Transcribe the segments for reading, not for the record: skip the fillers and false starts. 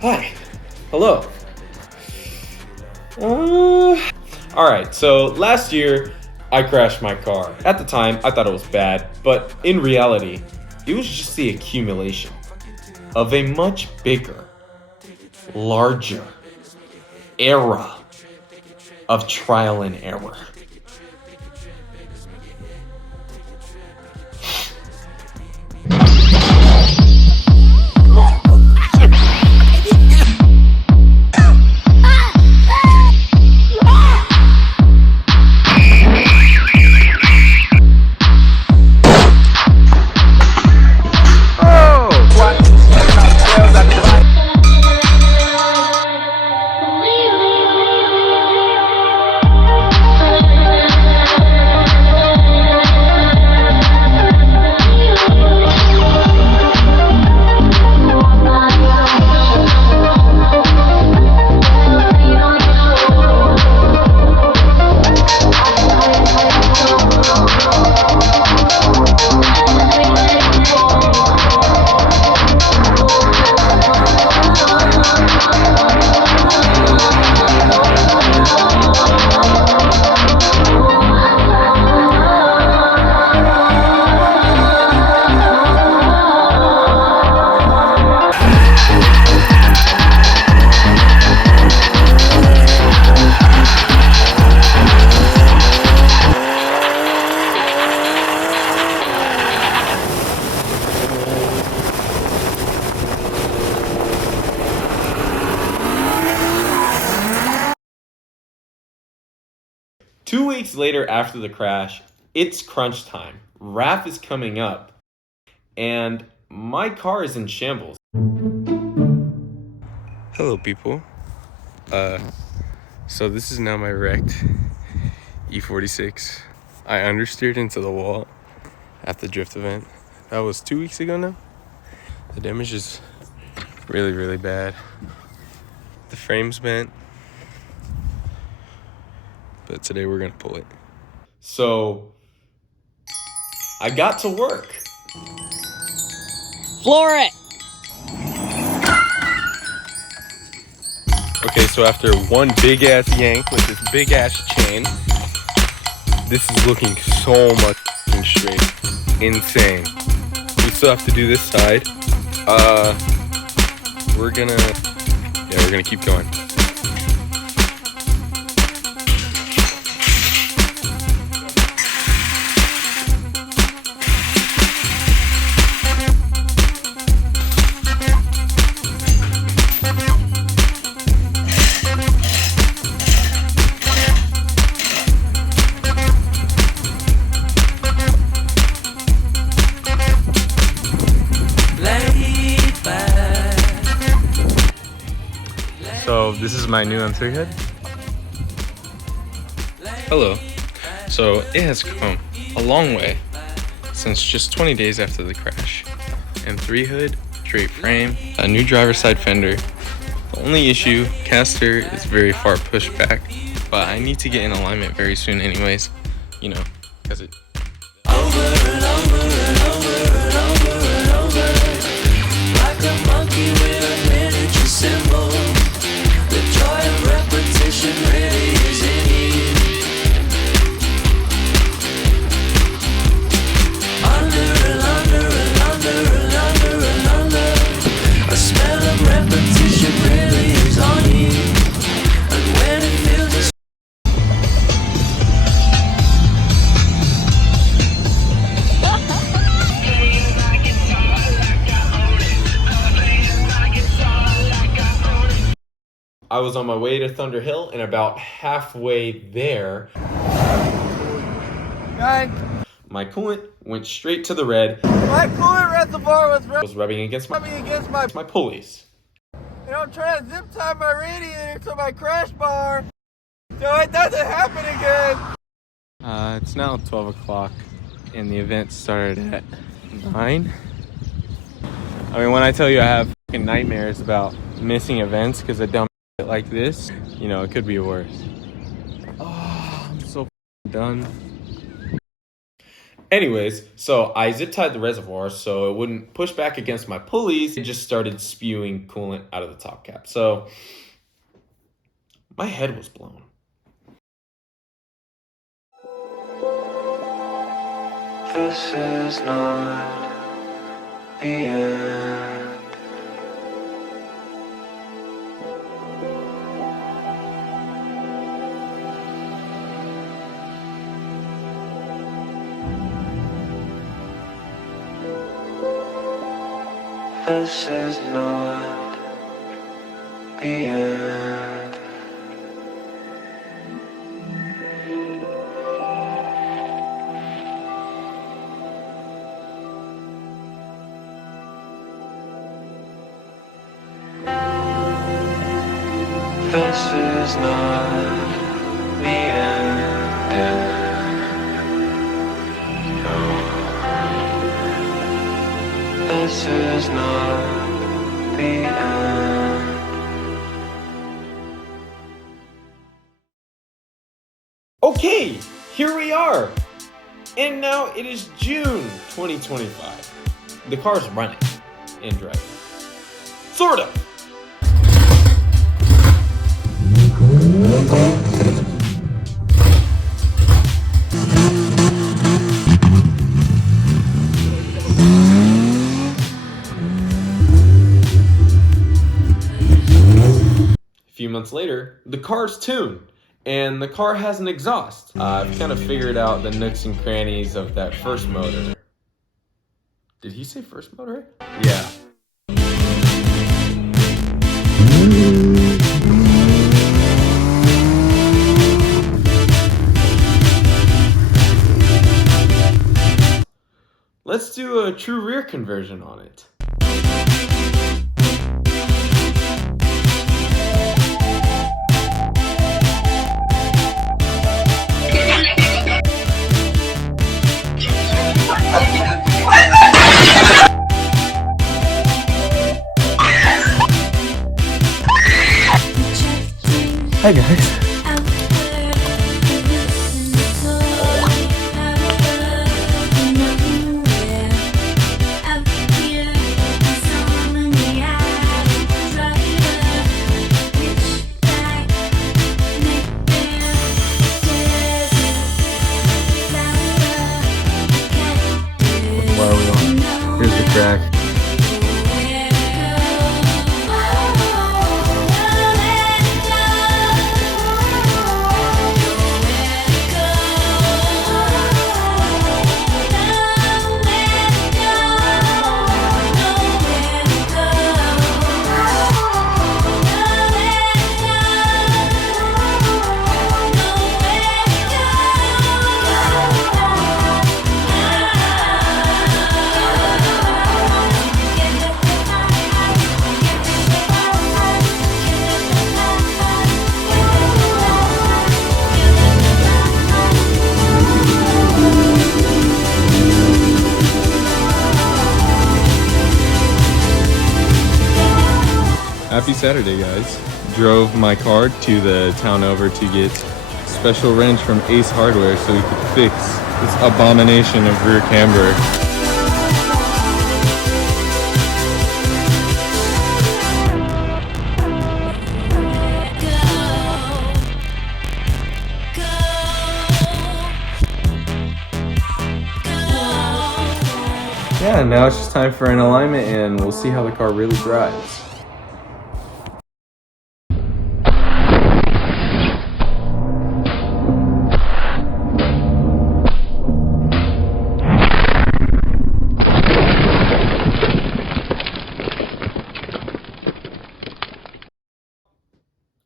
Hi. Hello. Alright, so last year I crashed my car. At the time, I thought it was bad, but in reality, it was just the accumulation of a much bigger, larger era of trial and error. Two weeks later after the crash, it's crunch time. RAF is coming up, and my car is in shambles. Hello people. So this is now my wrecked E46. I understeered into the wall at the drift event. That was 2 weeks ago now. The damage is really, really bad. The frame's bent. But today we're gonna pull it. So, I got to work. Floor it! Okay, so after one big ass yank with this big ass chain, this is looking so much straight. Insane. We still have to do this side. We're gonna keep going. So this is my new M3 hood. Hello. So it has come a long way since just 20 days after the crash. M3 hood, straight frame, a new driver's side fender. The only issue, caster is very far pushed back, but I need to get in alignment very soon anyways, you know, because it like a monkey with a miniature symbol. The joy of repetition really isn't here. Under. A smell of repetition really is on you. And when it feels I was on my way to Thunder Hill, and about halfway there, my coolant went straight to the red. My coolant reservoir Was rubbing against my pulleys. and I'm trying to zip tie my radiator to my crash bar so it doesn't happen again. It's now 12 o'clock and the event started at 9. I mean, when I tell you I have fucking nightmares about missing events because of dumb shit like this, you know, it could be worse. Oh, I'm so done. Anyways, so I zip tied the reservoir so it wouldn't push back against my pulleys. It just started spewing coolant out of the top cap. So my head was blown. This is not the end. This is not the end. This is not the end. No. This is not the end. Okay, here we are. And now it is June 2025. The car's running and driving. Sort of. A few months later, the car's tuned, and the car has an exhaust. I've kind of figured out the nooks and crannies of that first motor. Did he say first motor? Yeah. Let's do a true rear conversion on it. Hi guys. Why are we on? Here's the crack. Happy Saturday, guys. Drove my car to the town over to get special wrench from Ace Hardware so we could fix this abomination of rear camber. Yeah, now it's just time for an alignment and we'll see how the car really drives.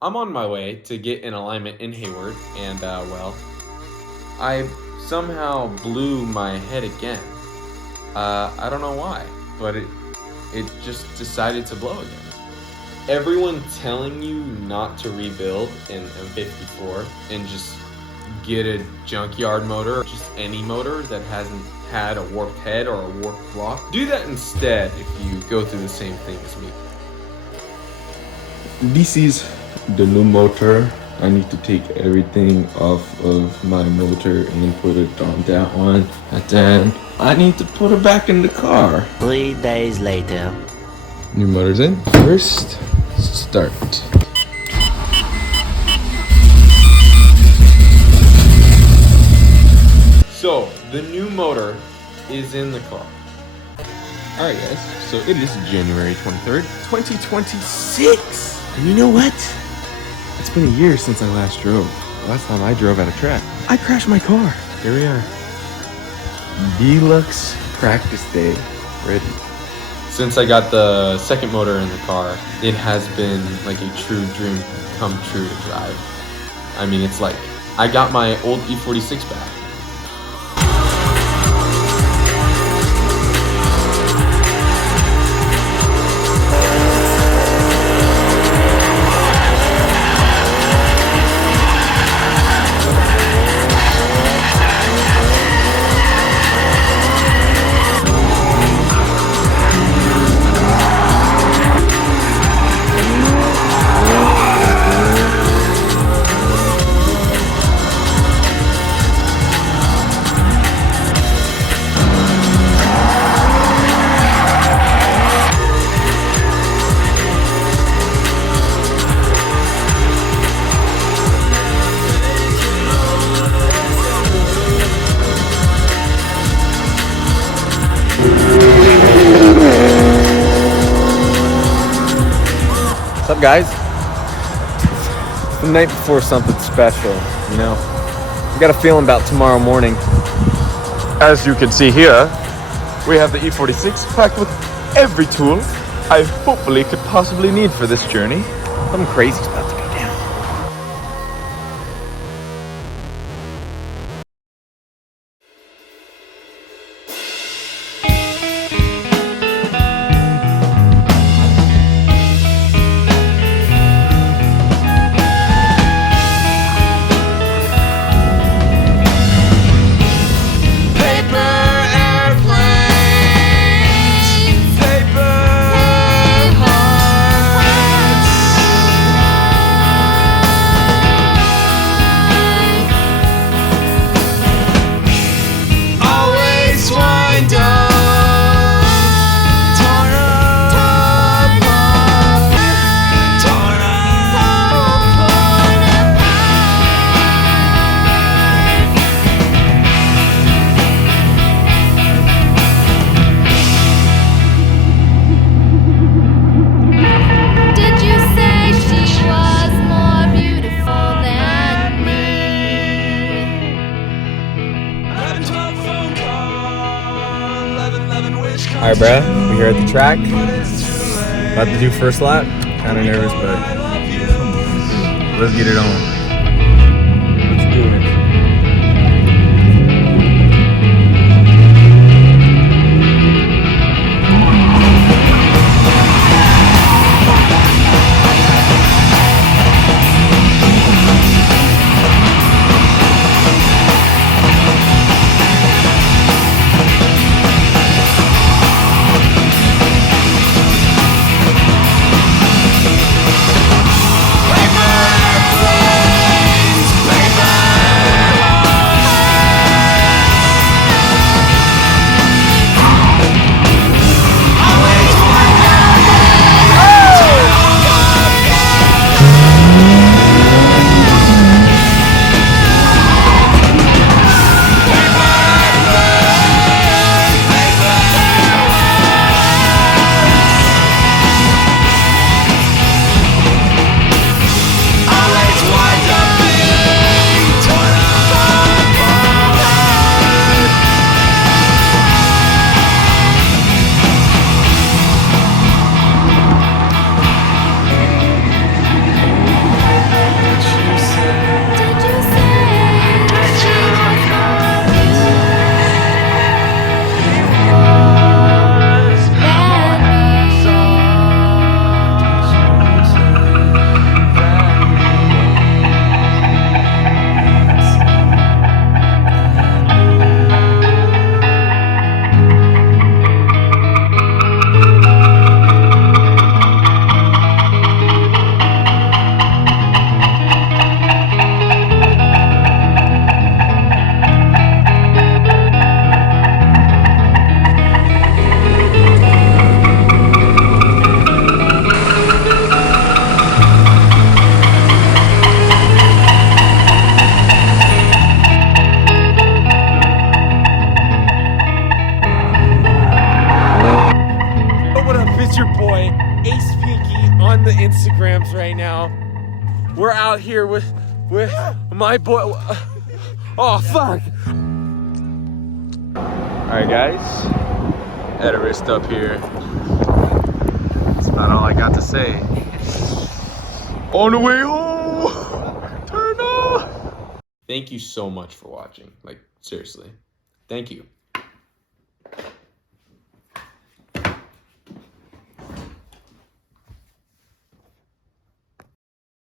I'm on my way to get an alignment in Hayward, and well, I somehow blew my head again. I don't know why, but it just decided to blow again. Everyone telling you not to rebuild an M54 and just get a junkyard motor, just any motor that hasn't had a warped head or a warped block. Do that instead if you go through the same thing as me. This is the new motor. I need to take everything off of my motor and put it on that one. And then I need to put it back in the car. 3 days later. New motor's in. First, start. So, the new motor is in the car. Alright guys, so it is January 23rd, 2026. And you know what? It's been a year since I last drove. Last time I drove at a track, I crashed my car. Here we are. Deluxe practice day ready. Since I got the second motor in the car, it has been like a true dream come true to drive. I mean, it's like I got my old E46 back. What's up, guys? It's the night before something special, you know? I got a feeling about tomorrow morning. As you can see here, we have the E46 packed with every tool I hopefully could possibly need for this journey. Something crazy's about to go down. Alright, bruh, we're here at the track. About to do first lap. Kinda nervous, but let's get it on. Let's do it. Paper airplane. on the Instagrams right now. We're out here with my boy. Oh, fuck. All right, guys. Editist up here. That's about all I got to say. On the way home. Turn off. Thank you so much for watching. Like, seriously. Thank you.